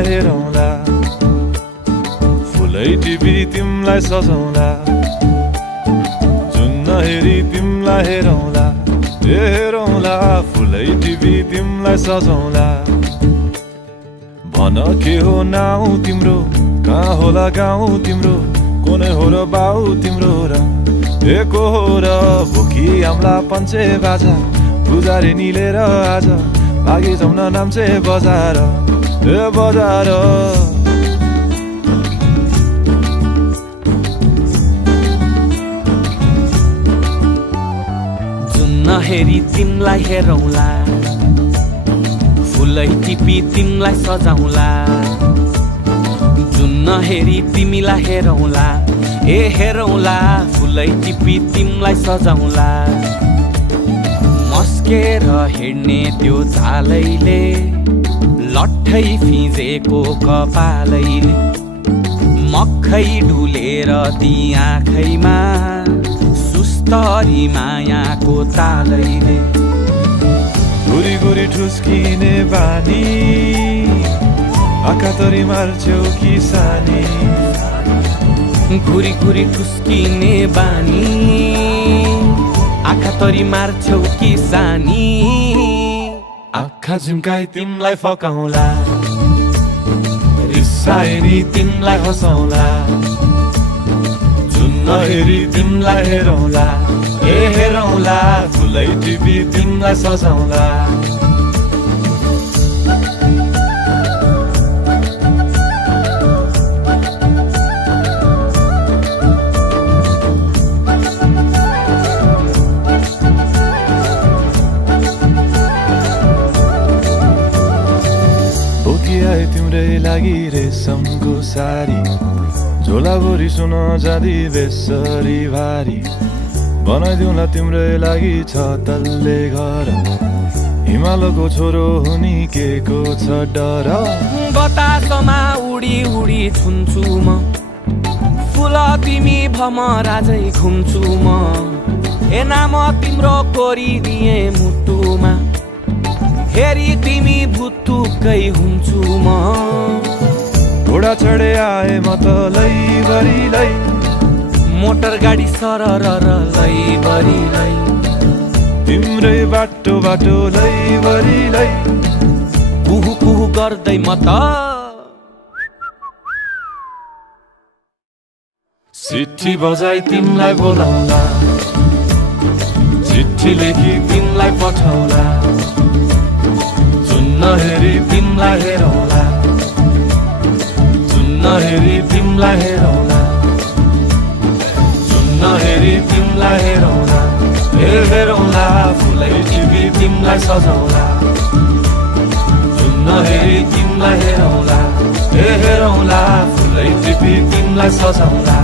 तिमलाई हेरौँला, फुलै टिपी तिमलाई सजाउँला, जुन नहेरी तिमलाई हेरौँला, हेरौँला, फुलै टिपी तिमलाई सजाउँला। भन के हो नाउ तिम्रो, कहाँ होला गाउँ तिम्रो, कोनै हो र बाउ तिम्रो र एको हो र भोकी आम्ला पञ्चे बाजा पुजारी निलेर आज भागी जाउन नाम्चे बजार बजार। जुन नहेरी तिमलाई हेरौँला, फुलै टिपी तिमलाई सजाउँला, जुन नहेरी तिमीलाई हेरौँला, हेरौँला, फुलै टिपी तिमलाई सजाउँला। मस्केर हिँड्ने त्यो चालैले, लट्ठै फिजेको कपालैले, मक्खै डुलेर ती आँखैमा सुस्तरी मायाको तालैले। गुरी गुरी ठुस्किने बानी, आँखा तरी मार्छौ कि सानी, घुरी घुरी ठुस्किने बानी, आँखा तरी मार्छौ कि सानी। आँखा झुम्काई तिमलाई फकाउँला, रिसाए नि तिमलाई हँसाउँला, जुन नहेरी तिमलाई हेरौँला, हेरौँला, फुलै टिपी तिमलाई सजाउँला। आए तिम्रै लागि रेशमको सारी, झोलाभरि सुन जाँदी बेसरी भारी, बनाइदिउँला तिम्रै लागि छ तल्ले घर, हिमालको छोरो हुनी के को छ डर। बतासमा उडी उडी छुन्छु म, फुल तिमी भमराजै घुम्छु म, नाम तिम्रो कोरिदिए मुटुमा, हेरी तिमी भुत्तुकै हुन्छु म। घोडा चढे आए म त लैभरि लै, मोटर गाडी सरर लैभरि लै, तिम्रै बाटो बाटो लैभरि लै, कुहु कुहु गर्दै म त चिट्ठी बजाई तिमलाई बोलाउँला, चिट्ठी लेखी तिमलाई पठाउँला, जुन नहेरी तिमलाई हेरौँला, जुन नहेरी तिमलाई हेरौँला, जुन नहेरी तिमलाई हेरौँला, हेरौँला, फुलै टिपी तिमलाई सजाउँला, जुन नहेरी तिमलाई हेरौँला, हेरौँला, फुलै टिपी तिमलाई सजाउँला।